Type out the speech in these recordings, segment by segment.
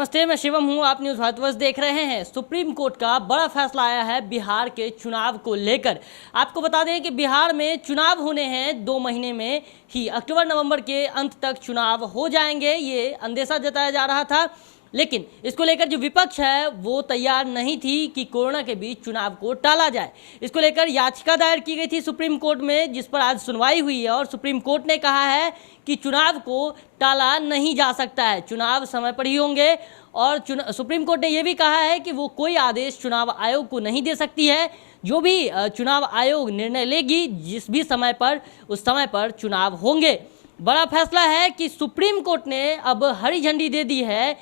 नमस्ते, मैं शिवम हूं। आप न्यूज़ भारतवर्ष देख रहे हैं। सुप्रीम कोर्ट का बड़ा फैसला आया है बिहार के चुनाव को लेकर। आपको बता दें कि बिहार में चुनाव होने हैं 2 महीने में ही, अक्टूबर नवंबर के अंत तक चुनाव हो जाएंगे, ये अंदेशा जताया जा रहा था। लेकिन इसको लेकर जो विपक्ष है वो तैयार नहीं थी कि कोरोना के बीच चुनाव को टाला जाए। इसको लेकर याचिका दायर की गई थी सुप्रीम कोर्ट में, जिस पर आज सुनवाई हुई है और सुप्रीम कोर्ट ने कहा है कि चुनाव को टाला नहीं जा सकता है, चुनाव समय पर ही होंगे। और सुप्रीम कोर्ट ने यह भी कहा है कि वो कोई आदेश चुनाव आयोग को नहीं दे सकती है। जो भी चुनाव आयोग निर्णय लेगी, जिस भी समय पर, उस समय पर चुनाव होंगे। बड़ा फैसला है कि सुप्रीम कोर्ट ने अब हरी झंडी दे दी है।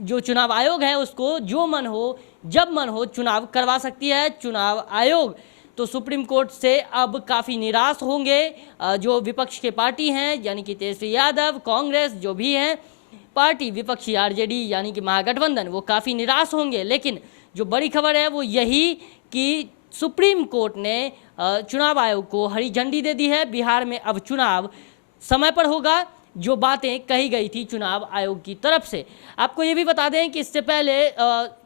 जो चुनाव आयोग है उसको जो मन हो, जब मन हो चुनाव करवा सकती है चुनाव आयोग। तो सुप्रीम कोर्ट से अब काफ़ी निराश होंगे जो विपक्ष के पार्टी हैं, यानी कि तेजस्वी यादव, कांग्रेस, जो भी हैं पार्टी विपक्षी आरजेडी यानी कि महागठबंधन, वो काफ़ी निराश होंगे। लेकिन जो बड़ी खबर है वो यही कि सुप्रीम कोर्ट ने चुनाव आयोग को हरी झंडी दे दी है। बिहार में अब चुनाव समय पर होगा, जो बातें कही गई थी चुनाव आयोग की तरफ से। आपको ये भी बता दें कि इससे पहले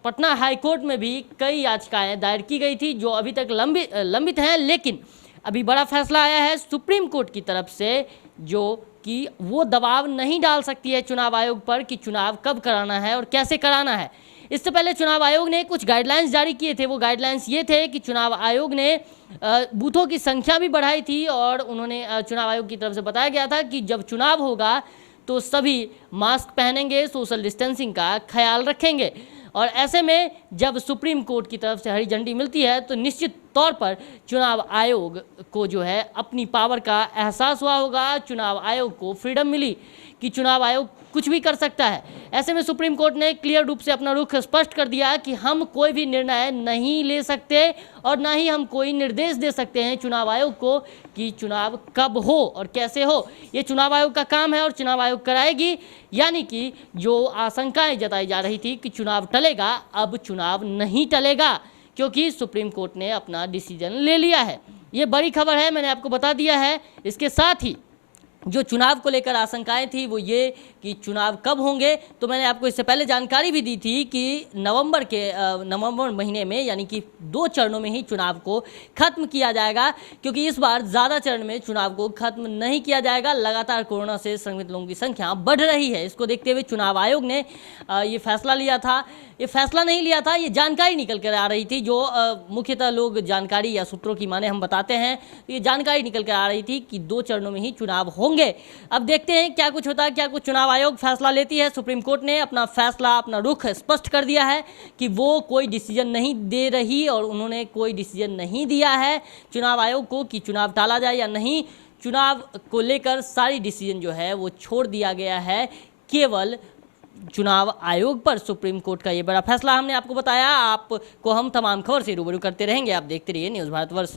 पटना हाई कोर्ट में भी कई याचिकाएं दायर की गई थी जो अभी तक लंबित हैं। लेकिन अभी बड़ा फैसला आया है सुप्रीम कोर्ट की तरफ से, जो कि वो दबाव नहीं डाल सकती है चुनाव आयोग पर कि चुनाव कब कराना है और कैसे कराना है। इससे पहले चुनाव आयोग ने कुछ गाइडलाइंस जारी किए थे। वो गाइडलाइंस ये थे कि चुनाव आयोग ने बूथों की संख्या भी बढ़ाई थी और उन्होंने चुनाव आयोग की तरफ से बताया गया था कि जब चुनाव होगा तो सभी मास्क पहनेंगे, सोशल डिस्टेंसिंग का ख्याल रखेंगे। और ऐसे में जब सुप्रीम कोर्ट की तरफ से हरी झंडी मिलती है तो निश्चित तौर पर चुनाव आयोग को जो है अपनी पावर का एहसास हुआ होगा। चुनाव आयोग को फ्रीडम मिली कि चुनाव आयोग कुछ भी कर सकता है। ऐसे में सुप्रीम कोर्ट ने क्लियर रूप से अपना रुख स्पष्ट कर दिया कि हम कोई भी निर्णय नहीं ले सकते और ना ही हम कोई निर्देश दे सकते हैं चुनाव आयोग को कि चुनाव कब हो और कैसे हो। ये चुनाव आयोग का काम है और चुनाव आयोग कराएगी। यानी कि जो आशंकाएं जताई जा रही थी कि चुनाव टलेगा, अब चुनाव नहीं टलेगा, क्योंकि सुप्रीम कोर्ट ने अपना डिसीजन ले लिया है। ये बड़ी खबर है, मैंने आपको बता दिया है। इसके साथ ही जो चुनाव को लेकर आशंकाएं थी वो ये कि चुनाव कब होंगे, तो मैंने आपको इससे पहले जानकारी भी दी थी कि नवंबर महीने में, यानी कि 2 चरणों में ही चुनाव को खत्म किया जाएगा, क्योंकि इस बार ज़्यादा चरण में चुनाव को खत्म नहीं किया जाएगा। लगातार कोरोना से संक्रमित लोगों की संख्या बढ़ रही है। इसको देखते हुए चुनाव आयोग ने ये फैसला लिया था। ये फैसला नहीं लिया था, ये जानकारी निकल कर आ रही थी। जो मुख्यतः लोग जानकारी या सूत्रों की माने हम बताते हैं, तो ये जानकारी निकल कर आ रही थी कि 2 चरणों में ही चुनाव होंगे। अब देखते हैं क्या कुछ होता है, क्या कुछ चुनाव आयोग फैसला लेती है। सुप्रीम कोर्ट ने अपना फैसला, अपना रुख स्पष्ट कर दिया है कि वो कोई डिसीजन नहीं दे रही और उन्होंने कोई डिसीजन नहीं दिया है चुनाव आयोग को कि चुनाव टाला जाए या नहीं। चुनाव को लेकर सारी डिसीजन जो है वो छोड़ दिया गया है केवल चुनाव आयोग पर। सुप्रीम कोर्ट का ये बड़ा फैसला हमने आपको बताया। आपको हम तमाम खबर से रूबरू करते रहेंगे। आप देखते रहिए न्यूज़ भारतवर्ष।